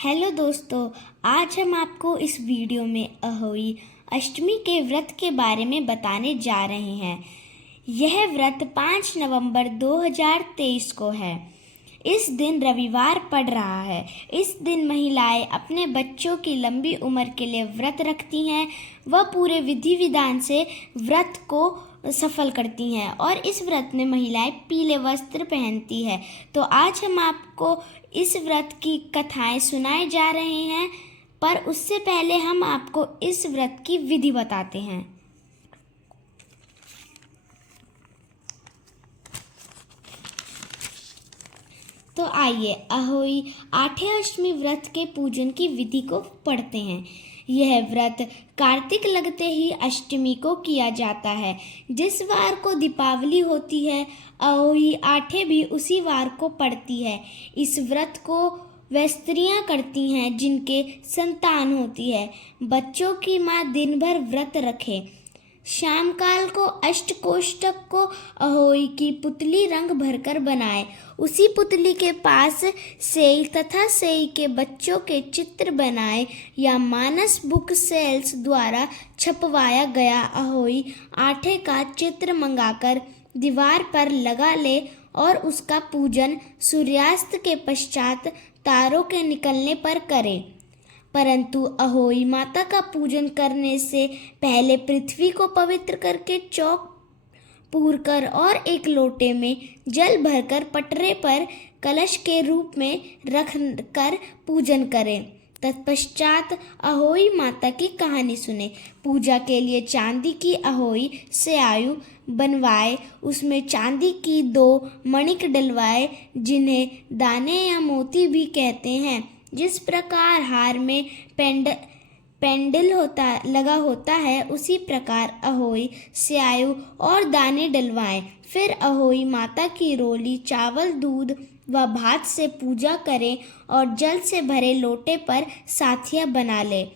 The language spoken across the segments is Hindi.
हेलो दोस्तों, आज हम आपको इस वीडियो में अहोई अष्टमी के व्रत के बारे में बताने जा रहे हैं। यह व्रत 5 नवंबर 2023 को है। इस दिन रविवार पड़ रहा है। इस दिन महिलाएं अपने बच्चों की लंबी उम्र के लिए व्रत रखती हैं। वह पूरे विधि विधान से व्रत को सफल करती हैं और इस व्रत में महिलाएं पीले वस्त्र पहनती है। तो आज हम आपको इस व्रत की कथाएं सुनाए जा रहे हैं, पर उससे पहले हम आपको इस व्रत की विधि बताते हैं। तो आइए अहोई आठे अष्टमी व्रत के पूजन की विधि को पढ़ते हैं। यह व्रत कार्तिक लगते ही अष्टमी को किया जाता है। जिस वार को दीपावली होती है, अहोई आठे भी उसी वार को पड़ती है। इस व्रत को वह स्त्रियां करती हैं जिनके संतान होती है। बच्चों की माँ दिन भर व्रत रखे। शाम काल को अष्टकोष्ठक को अहोई की पुतली रंग भरकर बनाए। उसी पुतली के पास सेई तथा सेई के बच्चों के चित्र बनाए या मानस बुक सेल्स द्वारा छपवाया गया अहोई आठे का चित्र मंगाकर दीवार पर लगा ले और उसका पूजन सूर्यास्त के पश्चात तारों के निकलने पर करें। परंतु अहोई माता का पूजन करने से पहले पृथ्वी को पवित्र करके चौक पूरकर और एक लोटे में जल भरकर पटरे पर कलश के रूप में रख कर पूजन करें। तत्पश्चात अहोई माता की कहानी सुने। पूजा के लिए चांदी की अहोई से आयु बनवाए, उसमें चांदी की 2 मणिक डलवाए, जिन्हें दाने या मोती भी कहते हैं। जिस प्रकार हार में पेंडल लगा होता है, उसी प्रकार अहोई से आयु और दाने डलवाएं। फिर अहोई माता की रोली चावल, दूध व भात से पूजा करें और जल से भरे लोटे पर साथिया बना ले।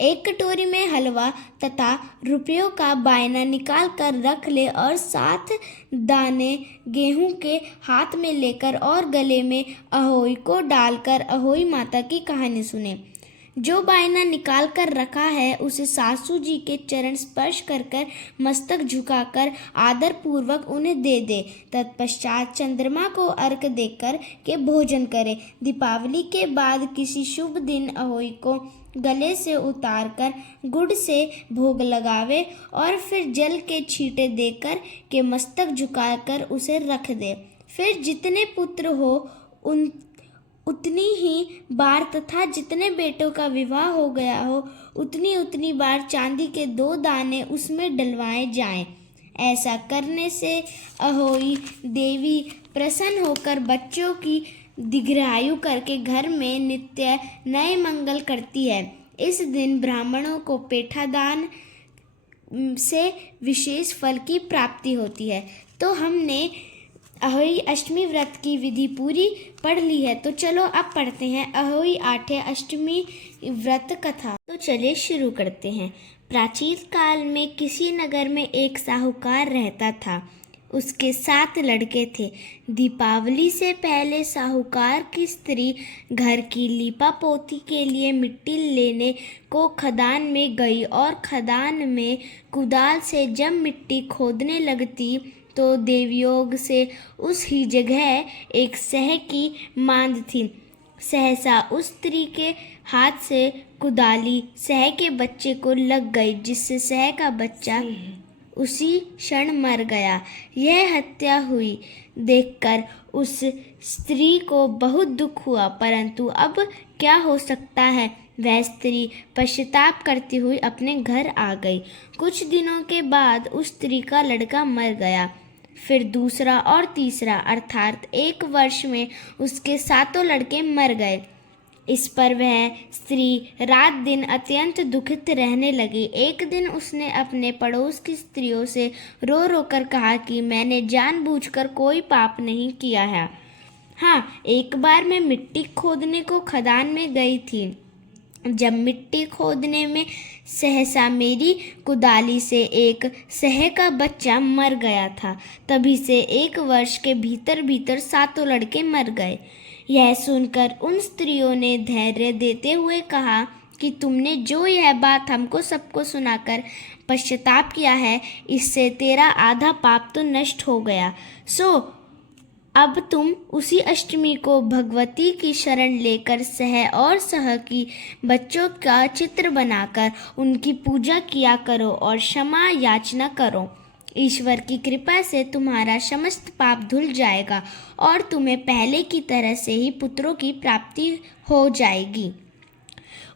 एक कटोरी में हलवा तथा रुपयों का बायना निकाल कर रख ले और 7 दाने गेहूं के हाथ में लेकर और गले में अहोई को डालकर अहोई माता की कहानी सुने। जो बायना निकाल कर रखा है, उसे सासू जी के चरण स्पर्श कर कर मस्तक झुकाकर आदर पूर्वक उन्हें दे दे। तत्पश्चात चंद्रमा को अर्घ देकर के भोजन करे। दीपावली के बाद किसी शुभ दिन अहोई को गले से उतारकर गुड़ से भोग लगावे और फिर जल के छींटे देकर के मस्तक झुकाकर उसे रख दे। फिर जितने पुत्र हो उतनी ही बार तथा जितने बेटों का विवाह हो गया हो उतनी उतनी बार चांदी के 2 दाने उसमें डलवाए जाएं। ऐसा करने से अहोई देवी प्रसन्न होकर बच्चों की दीर्घायु करके घर में नित्य नए मंगल करती है। इस दिन ब्राह्मणों को पेठा दान से विशेष फल की प्राप्ति होती है। तो हमने अहोई अष्टमी व्रत की विधि पूरी पढ़ ली है। तो चलो अब पढ़ते हैं अहोई आठे अष्टमी व्रत कथा। तो चलिए शुरू करते हैं। प्राचीन काल में किसी नगर में एक साहूकार रहता था। उसके 7 लड़के थे। दीपावली से पहले साहूकार की स्त्री घर की लीपा पोती के लिए मिट्टी लेने को खदान में गई और खदान में कुदाल से जब मिट्टी खोदने लगती तो देवयोग से उस ही जगह एक सह की मांद थी। सहसा उस स्त्री के हाथ से कुदाली सह के बच्चे को लग गई, जिससे सह का बच्चा उसी क्षण मर गया। यह हत्या हुई देखकर उस स्त्री को बहुत दुख हुआ, परंतु अब क्या हो सकता है। वह स्त्री पश्चाताप करती हुई अपने घर आ गई। कुछ दिनों के बाद उस स्त्री का लड़का मर गया। फिर दूसरा और तीसरा, अर्थात 1 वर्ष में उसके 7 लड़के मर गए। इस पर वह स्त्री रात दिन अत्यंत दुखित रहने लगी। एक दिन उसने अपने पड़ोस की स्त्रियों से रो रो कर कहा कि मैंने जानबूझकर कोई पाप नहीं किया है। हाँ, एक बार मैं मिट्टी खोदने को खदान में गई थी। जब मिट्टी खोदने में सहसा मेरी कुदाली से एक सह का बच्चा मर गया था। तभी से 1 वर्ष के भीतर भीतर 7 लड़के मर गए। यह सुनकर उन स्त्रियों ने धैर्य देते हुए कहा कि तुमने जो यह बात हमको सबको सुनाकर पश्चाताप किया है, इससे तेरा आधा पाप तो नष्ट हो गया। सो अब तुम उसी अष्टमी को भगवती की शरण लेकर सह की बच्चों का चित्र बनाकर उनकी पूजा किया करो और क्षमा याचना करो। ईश्वर की कृपा से तुम्हारा समस्त पाप धुल जाएगा और तुम्हें पहले की तरह से ही पुत्रों की प्राप्ति हो जाएगी।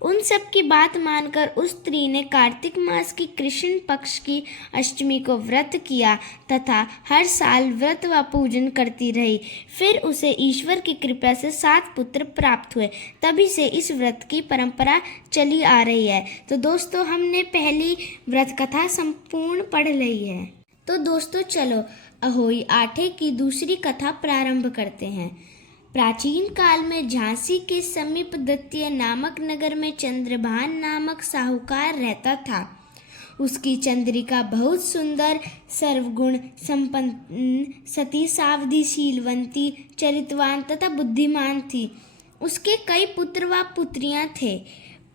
उन सब की बात मानकर उस स्त्री ने कार्तिक मास की कृष्ण पक्ष की अष्टमी को व्रत किया तथा हर साल व्रत व पूजन करती रही। फिर उसे ईश्वर की कृपा से 7 पुत्र प्राप्त हुए। तभी से इस व्रत की परंपरा चली आ रही है। तो दोस्तों, हमने पहली व्रत कथा संपूर्ण पढ़ ली है। तो दोस्तों चलो अहोई आठे की दूसरी कथा प्रारंभ करते हैं। प्राचीन काल में झांसी के समीप दत्तीय नामक नगर में चंद्रभान नामक साहूकार रहता था। उसकी चंद्रिका बहुत सुंदर, सर्वगुण संपन्न, सती, सावधी, शीलवंती, चरितवान तथा बुद्धिमान थी। उसके कई पुत्र व पुत्रियां थे,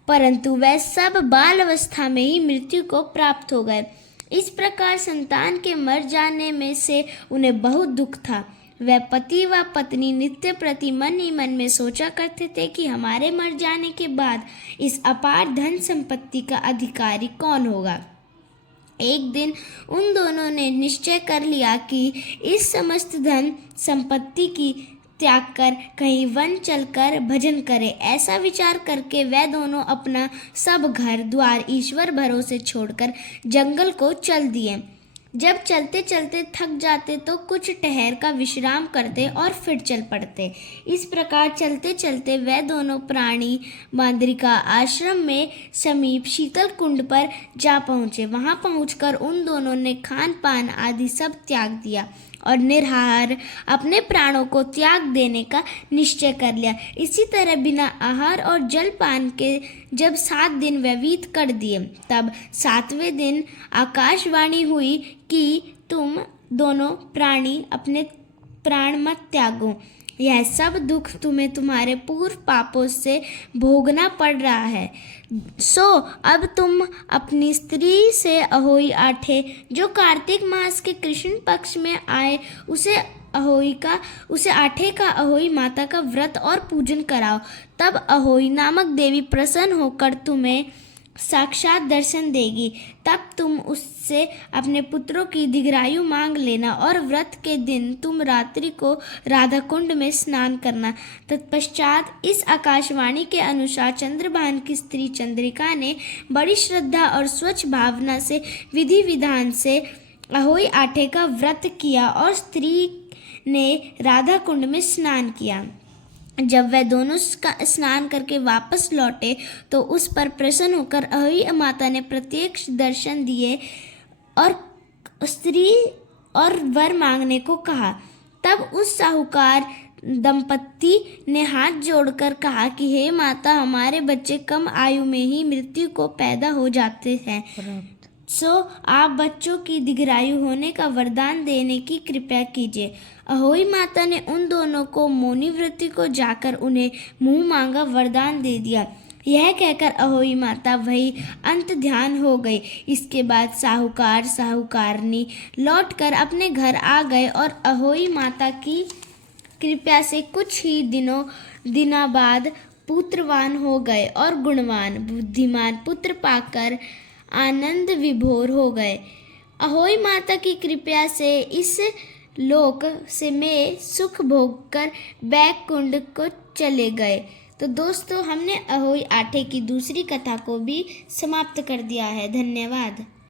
परंतु वह सब बाल अवस्था में ही मृत्यु को प्राप्त हो गए। इस प्रकार संतान के मर जाने में से उन्हें बहुत दुख था। वह पति व पत्नी नित्य प्रति मन ही मन में सोचा करते थे कि हमारे मर जाने के बाद इस अपार धन संपत्ति का अधिकारी कौन होगा। एक दिन उन दोनों ने निश्चय कर लिया कि इस समस्त धन संपत्ति की त्याग कर कहीं वन चलकर भजन करें। ऐसा विचार करके वह दोनों अपना सब घर द्वार ईश्वर भरोसे छोड़कर जंगल को चल दिए। जब चलते चलते थक जाते तो कुछ ठहर का विश्राम करते और फिर चल पड़ते। इस प्रकार चलते चलते वह दोनों प्राणी मांद्रिका आश्रम में समीप शीतल कुंड पर जा पहुँचे। वहाँ पहुँचकर उन दोनों ने खान पान आदि सब त्याग दिया और निराहार अपने प्राणों को त्याग देने का निश्चय कर लिया। इसी तरह बिना आहार और जल पान के जब 7 दिन व्यतीत कर दिए, तब 7वें दिन आकाशवाणी हुई कि तुम दोनों प्राणी अपने प्राण मत त्यागो। यह सब दुख तुम्हें तुम्हारे पूर्व पापों से भोगना पड़ रहा है। सो अब तुम अपनी स्त्री से अहोई आठे, जो कार्तिक मास के कृष्ण पक्ष में आए, उसे आठे का अहोई माता का व्रत और पूजन कराओ। तब अहोई नामक देवी प्रसन्न होकर तुम्हें साक्षात दर्शन देगी। तब तुम उससे अपने पुत्रों की दीर्घायु मांग लेना और व्रत के दिन तुम रात्रि को राधा कुंड में स्नान करना। तत्पश्चात इस आकाशवाणी के अनुसार चंद्रभान की स्त्री चंद्रिका ने बड़ी श्रद्धा और स्वच्छ भावना से विधि विधान से अहोई आठे का व्रत किया और स्त्री ने राधा कुंड में स्नान किया। जब वह दोनों स्नान करके वापस लौटे तो उस पर प्रसन्न होकर अहोई माता ने प्रत्यक्ष दर्शन दिए और स्त्री और वर मांगने को कहा। तब उस साहूकार दंपत्ति ने हाथ जोड़कर कहा कि हे माता, हमारे बच्चे कम आयु में ही मृत्यु को पैदा हो जाते हैं। सो आप बच्चों की दीर्घायु होने का वरदान देने की कृपा कीजिए। अहोई माता ने उन दोनों को मौनी वृत्ति को जाकर उन्हें मुंह मांगा वरदान दे दिया। यह कहकर अहोई माता वही अंत ध्यान हो गई। इसके बाद साहूकार साहूकारनी लौटकर अपने घर आ गए और अहोई माता की कृपा से कुछ ही दिनों बाद पुत्रवान हो गए और गुणवान बुद्धिमान पुत्र पाकर आनंद विभोर हो गए। अहोई माता की कृपा से इस लोक से में सुख भोग कर बैकुंठ को चले गए। तो दोस्तों, हमने अहोई आठे की दूसरी कथा को भी समाप्त कर दिया है। धन्यवाद।